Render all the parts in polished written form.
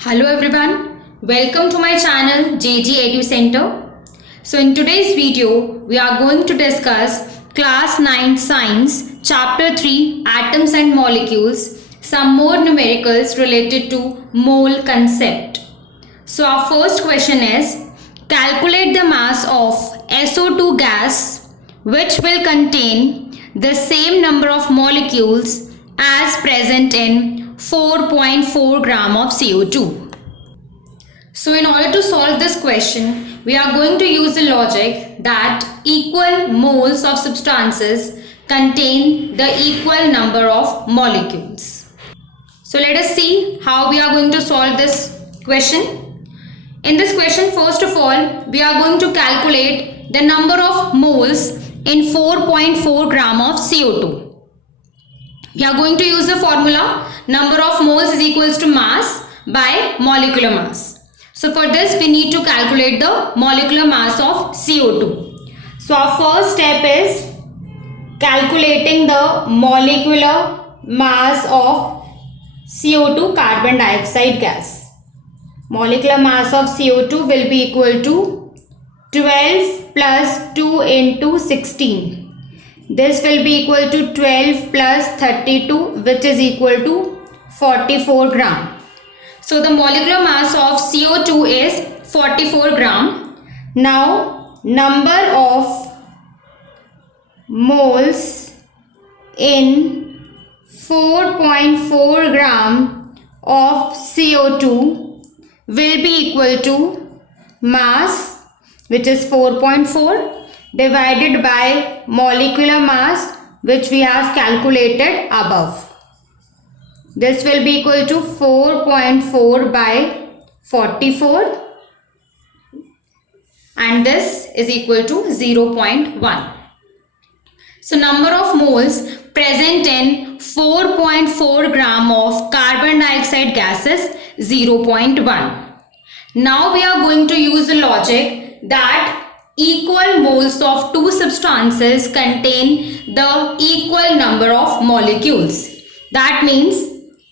Hello everyone, welcome to my channel JG Edu Center. So in today's video, we are going to discuss Class 9 Science, Chapter 3 Atoms and Molecules, some more numericals related to mole concept. So our first question is, calculate the mass of SO2 gas which will contain the same number of molecules as present in 4.4 gram of CO2. So in order to solve this question, we are going to use the logic that equal moles of substances contain the equal number of molecules. So let us see how we are going to solve this question. In this question, first of all, we are going to calculate the number of moles in 4.4 gram of CO2. We are going to use the formula number of moles is equals to mass by molecular mass. So for this we need to calculate the molecular mass of CO2. So our first step is calculating the molecular mass of CO2 carbon dioxide gas. Molecular mass of CO2 will be equal to 12 plus 2 into 16. This will be equal to 12 plus 32, which is equal to 44 gram. So the molecular mass of CO2 is 44 gram. Now number of moles in 4.4 gram of CO2 will be equal to mass, which is 4.4, divided by molecular mass, which we have calculated above. This will be equal to 4.4 by 44 and this is equal to 0.1. So number of moles present in 4.4 gram of carbon dioxide gas is 0.1. Now we are going to use the logic that equal moles of two substances contain the equal number of molecules. That means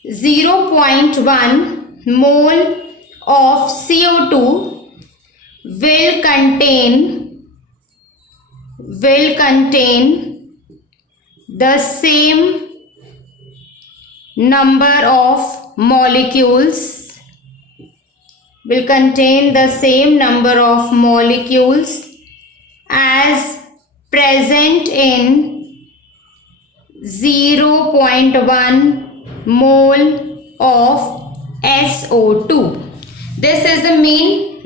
0.1 mole of CO2 will contain the same number of molecules as present in 0.1 mole of SO2. This is the main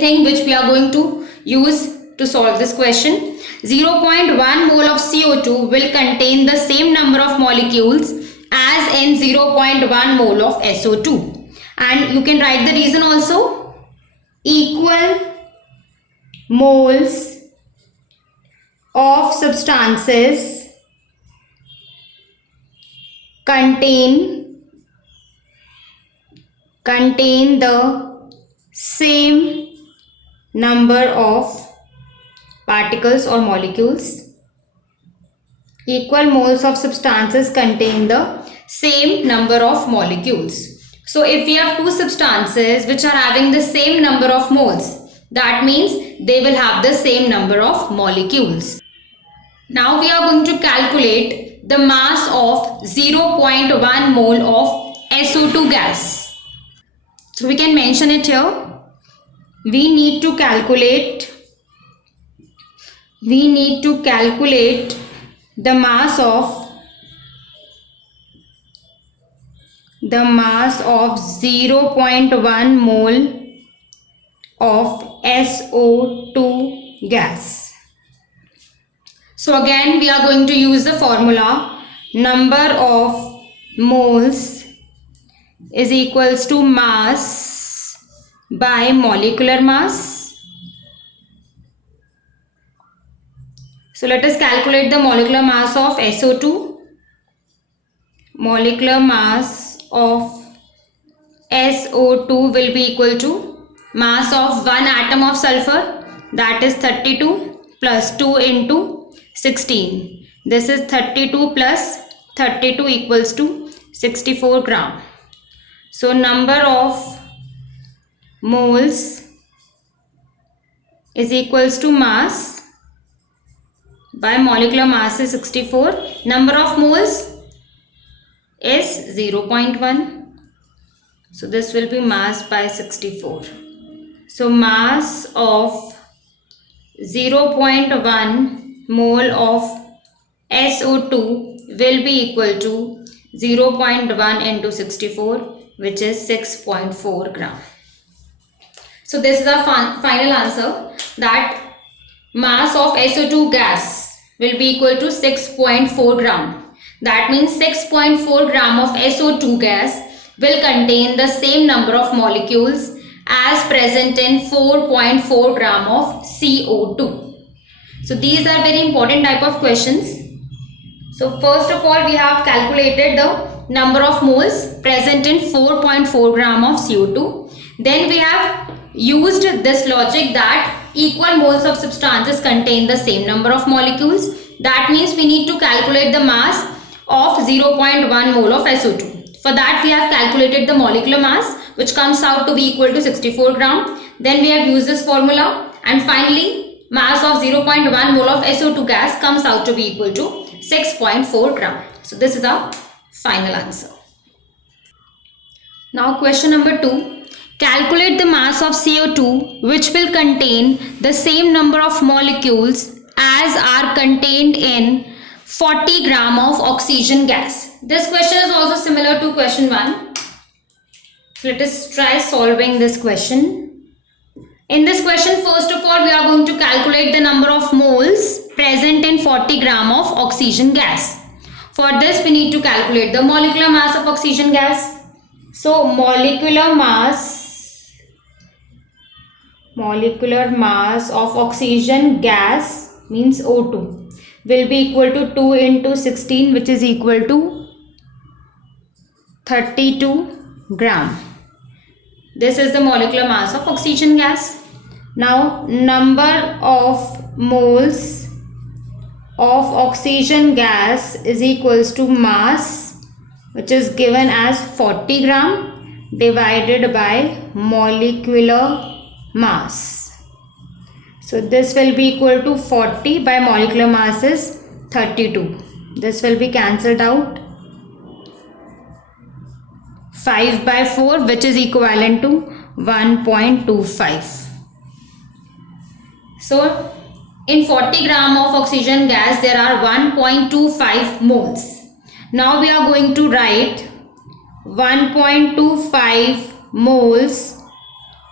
thing which we are going to use to solve this question. 0.1 mole of CO2 will contain the same number of molecules as in 0.1 mole of SO2. And you can write the reason also. Equal moles of substances contain the same number of particles or molecules. Equal moles of substances contain the same number of molecules. So if we have two substances which are having the same number of moles, that means they will have the same number of molecules. Now we are going to calculate the mass of 0.1 mole of SO2 gas. So we can mention it here. We need to calculate the mass of 0.1 mole of SO2 gas. So again we are going to use the formula number of moles is equals to mass by molecular mass. So let us calculate the molecular mass of SO2. Molecular mass of SO2 will be equal to mass of one atom of sulfur, that is 32 plus 2 into 16. This is 32 plus 32 equals to 64 gram. So number of moles is equals to mass by molecular mass is 64. Number of moles is 0.1. So this will be mass by 64. So mass of 0.1 mole of SO2 will be equal to 0.1 into 64, which is 6.4 gram. So this is the final answer, that mass of SO2 gas will be equal to 6.4 gram. That means 6.4 gram of SO2 gas will contain the same number of molecules as present in 4.4 gram of CO2. So these are very important type of questions. So first of all, we have calculated the number of moles present in 4.4 gram of CO2. Then we have used this logic that equal moles of substances contain the same number of molecules. That means we need to calculate the mass of 0.1 mole of SO2. For that, we have calculated the molecular mass, which comes out to be equal to 64 gram. Then we have used this formula, and finally mass of 0.1 mole of SO2 gas comes out to be equal to 6.4 gram. So this is our final answer. Now question number 2. Calculate the mass of CO2 which will contain the same number of molecules as are contained in 40 gram of oxygen gas. This question is also similar to question 1. So let us try solving this question. In this question, first of all, we are going to calculate the number of moles present in 40 gram of oxygen gas. For this, we need to calculate the molecular mass of oxygen gas. So molecular mass of oxygen gas means O2 will be equal to 2 into 16, which is equal to 32 gram. This is the molecular mass of oxygen gas. Now number of moles of oxygen gas is equals to mass, which is given as 40 gram divided by molecular mass. So this will be equal to 40 by molecular mass is 32. This will be cancelled out. 5 by 4, which is equivalent to 1.25. So in 40 gram of oxygen gas there are 1.25 moles. Now we are going to write 1.25 moles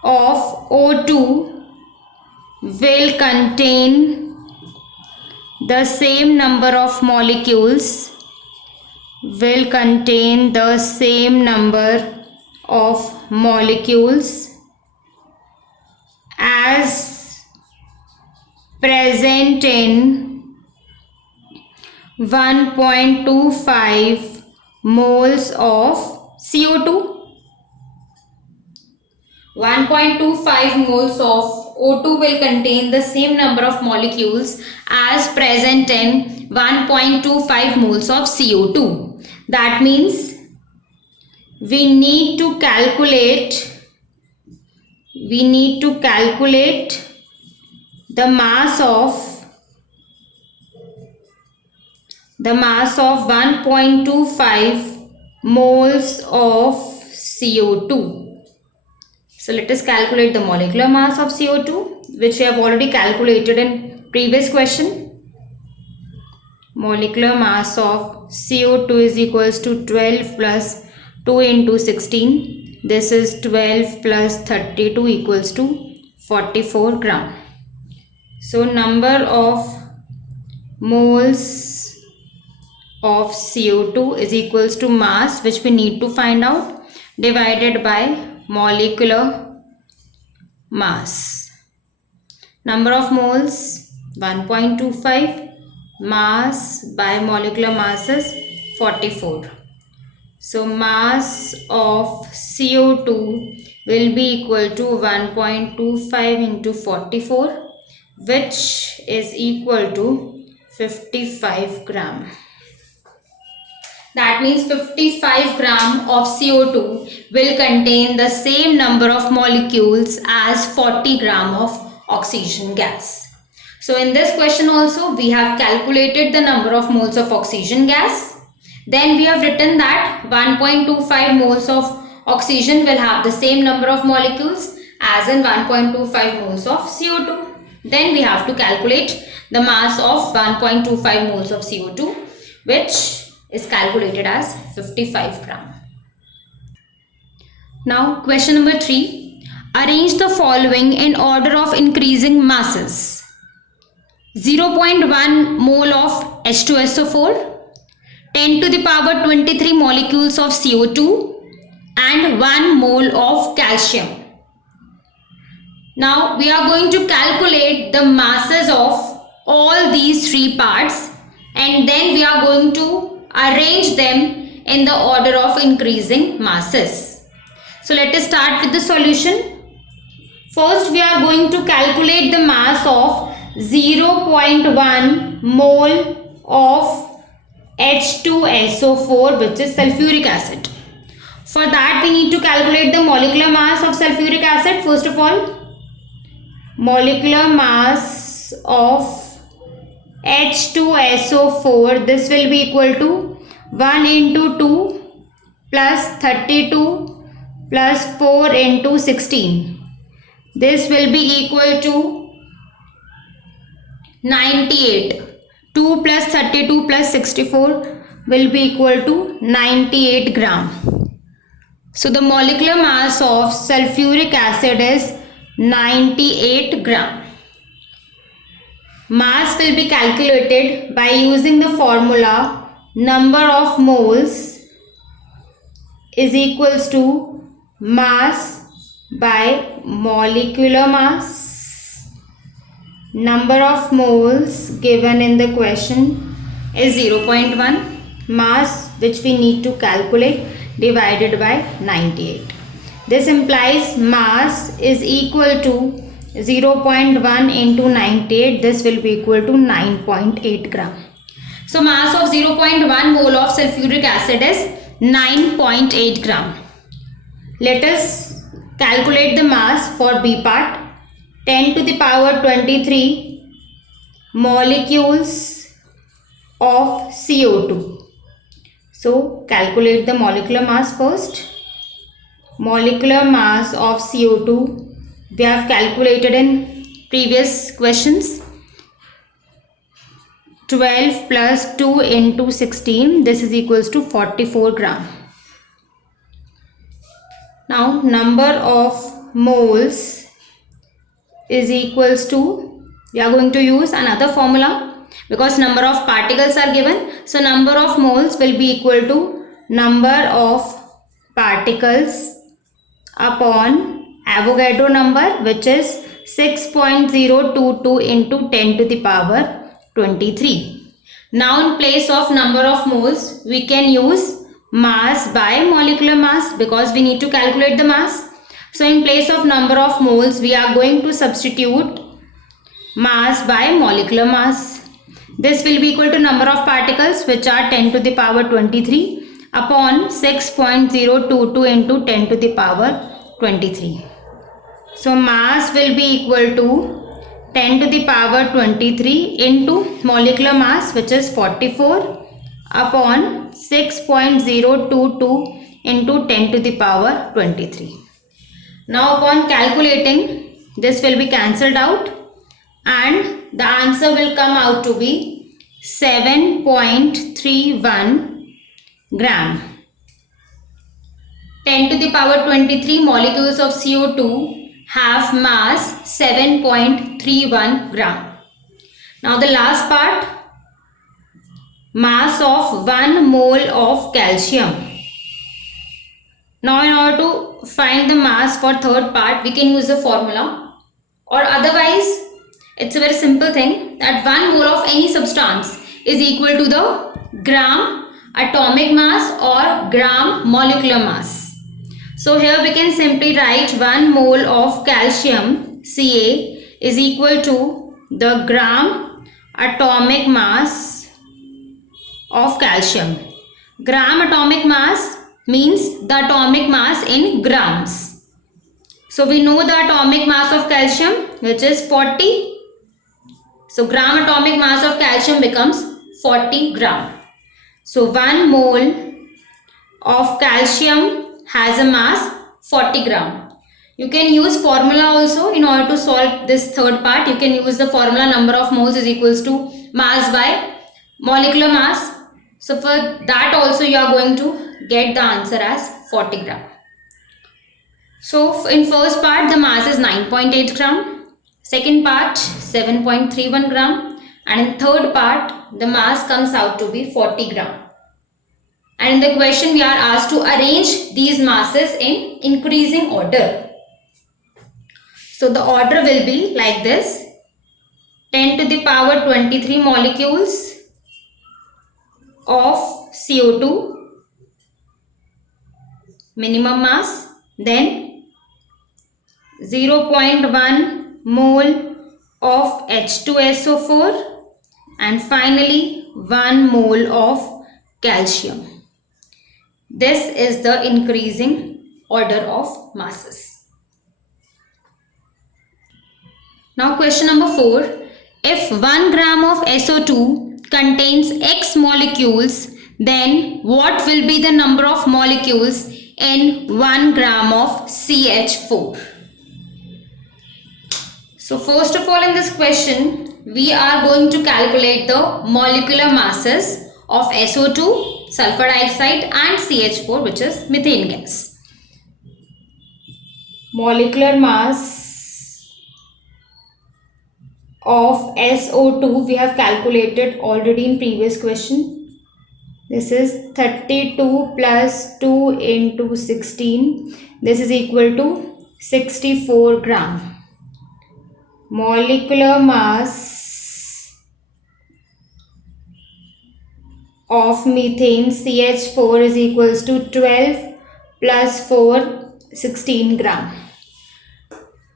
of O2 will contain the same number of molecules as present in 1.25 moles of CO2. 1.25 moles of O2 will contain the same number of molecules as present in 1.25 moles of CO2. That means we need to calculate the mass of 1.25 moles of CO2. So let us calculate the molecular mass of CO2, which we have already calculated in previous question. Molecular mass of CO2 is equals to 12 plus 2 into 16. This is 12 plus 32 equals to 44 gram. So number of moles of CO2 is equals to mass, which we need to find out, divided by molecular mass. Number of moles 1.25, mass by molecular mass is 44. So mass of CO2 will be equal to 1.25 into 44, which is equal to 55 gram. That means 55 gram of CO2 will contain the same number of molecules as 40 gram of oxygen gas. So in this question also we have calculated the number of moles of oxygen gas. Then we have written that 1.25 moles of oxygen will have the same number of molecules as in 1.25 moles of CO2. Then we have to calculate the mass of 1.25 moles of CO2, which is calculated as 55 gram. Now question number 3. Arrange the following in order of increasing masses. 0.1 mole of H2SO4, 10 to the power 23 molecules of CO2 and 1 mole of calcium. Now we are going to calculate the masses of all these three parts and then we are going to arrange them in the order of increasing masses. So let us start with the solution. First we are going to calculate the mass of 0.1 mole of H2SO4, which is sulfuric acid. For that we need to calculate the molecular mass of sulfuric acid. First of all, molecular mass of H2SO4, this will be equal to 1 into 2 plus 32 plus 4 into 16. This will be equal to 98. 2 plus 32 plus 64 will be equal to 98 gram. So the molecular mass of sulfuric acid is 98 gram. Mass will be calculated by using the formula number of moles is equals to mass by molecular mass. Number of moles given in the question is 0.1. Mass which we need to calculate divided by 98. This implies mass is equal to 0.1 into 98. This will be equal to 9.8 gram. So mass of 0.1 mole of sulfuric acid is 9.8 gram. Let us calculate the mass for B part. 10 to the power 23 molecules of CO2. So calculate the molecular mass first. Molecular mass of CO2 we have calculated in previous questions. 12 plus 2 into 16, this is equals to 44 gram. Now number of moles is equals to, we are going to use another formula because number of particles are given. So number of moles will be equal to number of particles upon Avogadro number, which is 6.022 into 10 to the power 23. Now in place of number of moles we can use mass by molecular mass because we need to calculate the mass. So in place of number of moles we are going to substitute mass by molecular mass. This will be equal to number of particles, which are 10 to the power 23 upon 6.022 into 10 to the power 23. So mass will be equal to 10 to the power 23 into molecular mass, which is 44 upon 6.022 into 10 to the power 23. Now upon calculating, this will be cancelled out and the answer will come out to be 7.31 gram. 10 to the power 23 molecules of CO2 have mass 7.31 gram. Now the last part, mass of 1 mole of calcium. Now in order to find the mass for third part, we can use the formula, or otherwise it's a very simple thing that 1 mole of any substance is equal to the gram atomic mass or gram molecular mass. So here we can simply write 1 mole of calcium Ca is equal to the gram atomic mass of calcium. Gram atomic mass means the atomic mass in grams. So we know the atomic mass of calcium, which is 40. So gram atomic mass of calcium becomes 40 gram. So 1 mole of calcium has a mass 40 gram. You can use formula also in order to solve this third part. You can use the formula number of moles is equals to mass by molecular mass. So for that also you are going to get the answer as 40 gram. So in first part the mass is 9.8 gram. Second part 7.31 gram. And in third part the mass comes out to be 40 gram. And in the question we are asked to arrange these masses in increasing order. So the order will be like this: 10 to the power 23 molecules of CO2 minimum mass, then 0.1 mole of H2SO4, and finally 1 mole of calcium. This is the increasing order of masses. Now question number 4. If 1 gram of SO2 contains X molecules, then what will be the number of molecules in 1 gram of CH4? So first of all in this question, we are going to calculate the molecular masses of SO2, sulfur dioxide, and CH4, which is methane gas. Molecular mass of SO2 we have calculated already in previous question. This is 32 plus 2 into 16. This is equal to 64 gram. Molecular mass of methane CH4 is equals to 12 plus 4, 16 gram.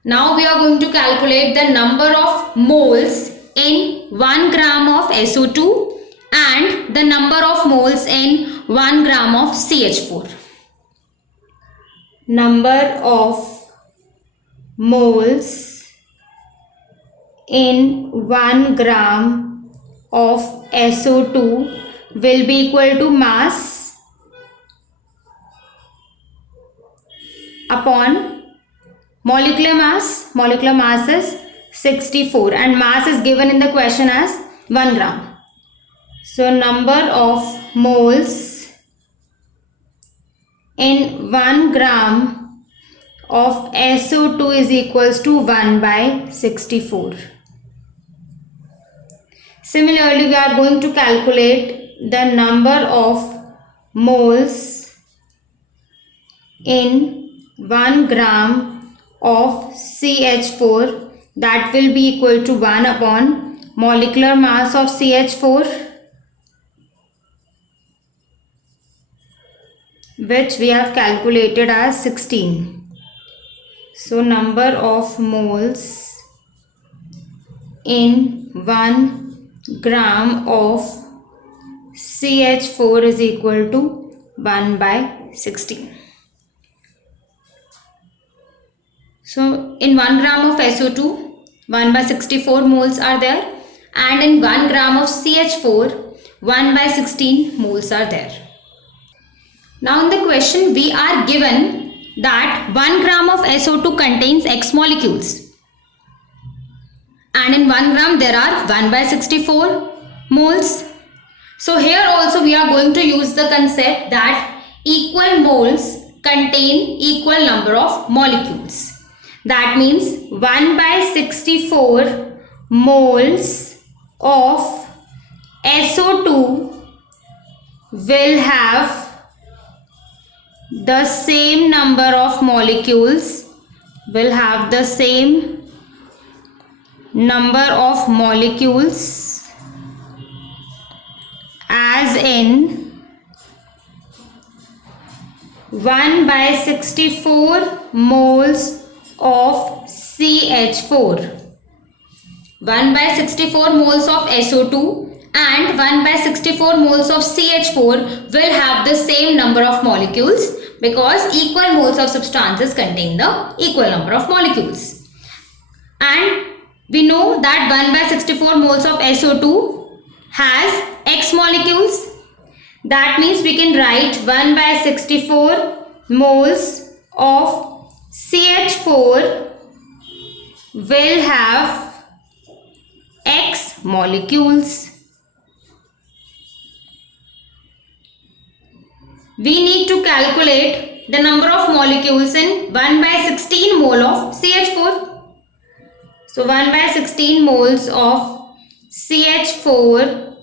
Now we are going to calculate the number of moles in 1 gram of SO2 and the number of moles in 1 gram of CH4. Number of moles in 1 gram of SO2 will be equal to mass upon molecular mass. Molecular mass is 64 and mass is given in the question as 1 gram. So number of moles in 1 gram of SO2 is equals to 1 by 64. Similarly, we are going to calculate the number of moles in 1 gram of CH4, that will be equal to 1 upon molecular mass of CH4, which we have calculated as 16. So number of moles in 1 gram of CH4 is equal to 1 by 16. So in 1 gram of SO2, 1 by 64 moles are there, and in 1 gram of CH4, 1 by 16 moles are there. Now in the question we are given that 1 gram of SO2 contains X molecules, and in 1 gram there are 1 by 64 moles. So here also we are going to use the concept that equal moles contain equal number of molecules. That means 1 by 64 moles of SO2 will have the same number of molecules, as in 1 by 64 moles of CH4. 1 by 64 moles of SO2 and 1 by 64 moles of CH4 will have the same number of molecules because equal moles of substances contain the equal number of molecules. And we know that 1 by 64 moles of SO2 has X molecules. That means we can write 1 by 64 moles of CH4 will have X molecules. We need to calculate the number of molecules in 1 by 16 mole of CH4. So 1 by 16 moles of CH4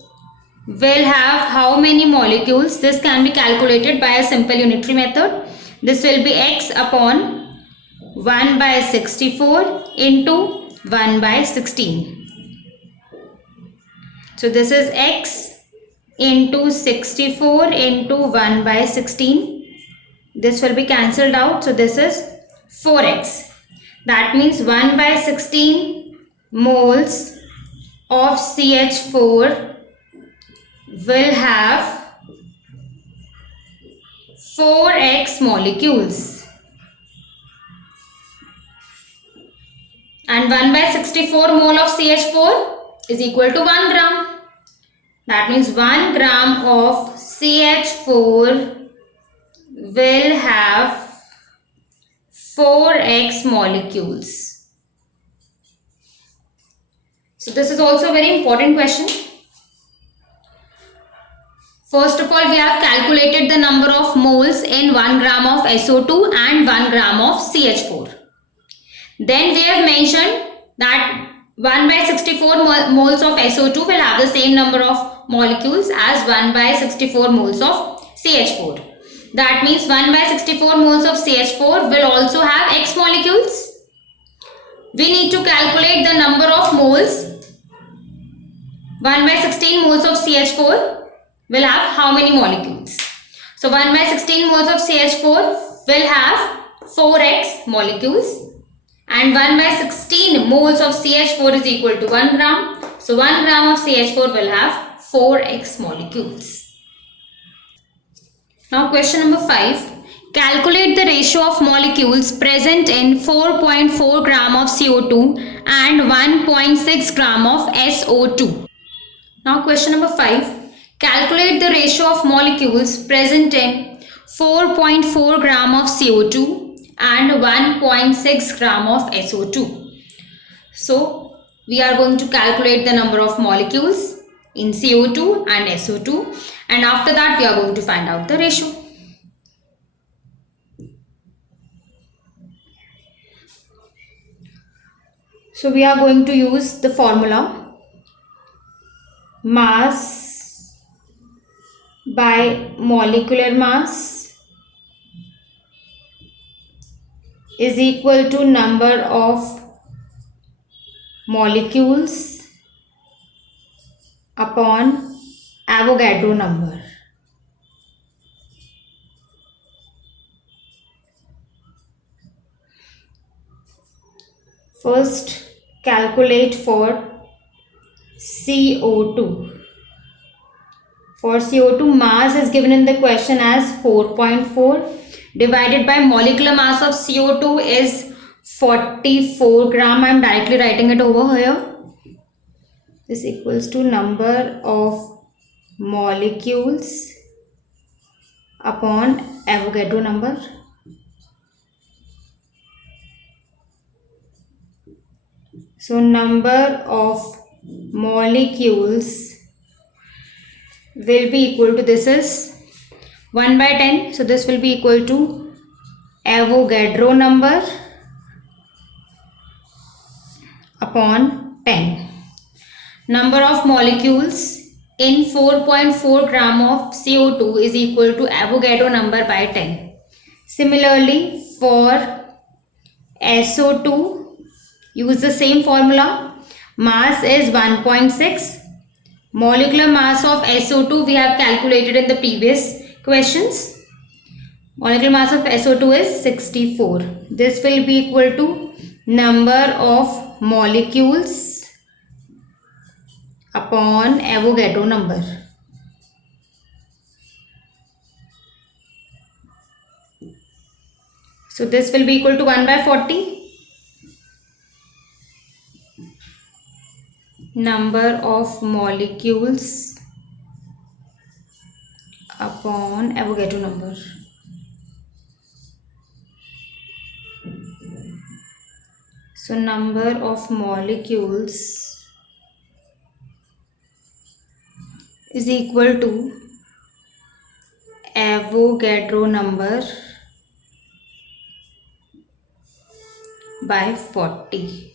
will have how many molecules? This can be calculated by a simple unitary method. This will be X upon 1 by 64 into 1 by 16. So this is X into 64 into 1 by 16. This will be cancelled out. So this is 4x. That means 1 by 16 moles of CH4 will have 4x molecules. And 1 by 64 mole of CH4 is equal to 1 gram. That means 1 gram of CH4 will have 4x molecules. So this is also a very important question. First of all, we have calculated the number of moles in 1 gram of SO2 and 1 gram of CH4. Then we have mentioned that 1 by 64 moles of SO2 will have the same number of molecules as 1 by 64 moles of CH4. That means 1 by 64 moles of CH4 will also have X molecules. We need to calculate the number of moles. 1 by 16 moles of CH4 will have how many molecules? So 1 by 16 moles of CH4 will have 4x molecules, and 1 by 16 moles of CH4 is equal to 1 gram. So 1 gram of CH4 will have 4x molecules. Now question number 5. Calculate the ratio of molecules present in 4.4 gram of CO2 and 1.6 gram of SO2. Now question number 5. Calculate the ratio of molecules present in 4.4 gram of CO2 and 1.6 gram of SO2. So we are going to calculate the number of molecules in CO2 and SO2, and after that we are going to find out the ratio. So we are going to use the formula mass by molecular mass is equal to number of molecules upon Avogadro number. First, calculate for CO2. For CO2, mass is given in the question as 4.4 divided by molecular mass of CO2 is 44 gram. I am directly writing it over here. This equals to number of molecules upon Avogadro number. So number of molecules will be equal to, this is 1 by 10. So this will be equal to Avogadro number upon 10. Number of molecules in 4.4 gram of CO2 is equal to Avogadro number by 10. Similarly, for SO2, use the same formula. Mass is 1.6. Molecular mass of SO2 we have calculated in the previous questions. Molecular mass of SO2 is 64. This will be equal to number of molecules upon Avogadro number. So this will be equal to 1 by 40. Number of molecules upon Avogadro number. So number of molecules is equal to Avogadro number by 40.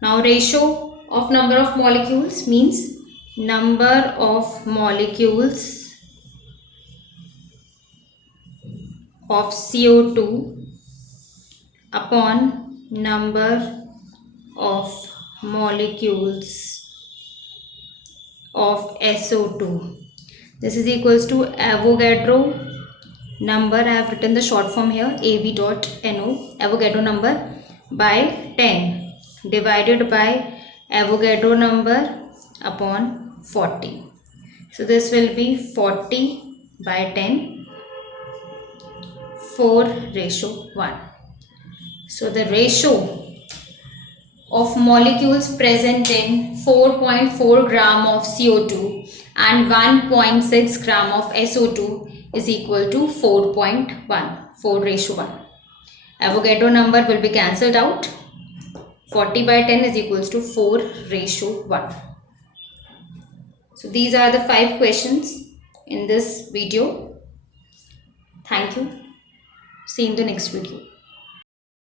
Now ratio of number of molecules means number of molecules of CO2 upon number of molecules of SO2. This is equals to Avogadro number. I have written the short form here, Av.No, Avogadro number by 10 divided by Avogadro number upon 40. So this will be 40 by 10, 4:1. So the ratio of molecules present in 4.4 gram of CO2 and 1.6 gram of SO2 is equal to 4.1, 4:1. Avogadro number will be cancelled out. 40 by 10 is equals to 4:1. So these are the 5 questions in this video. Thank you. See you in the next video.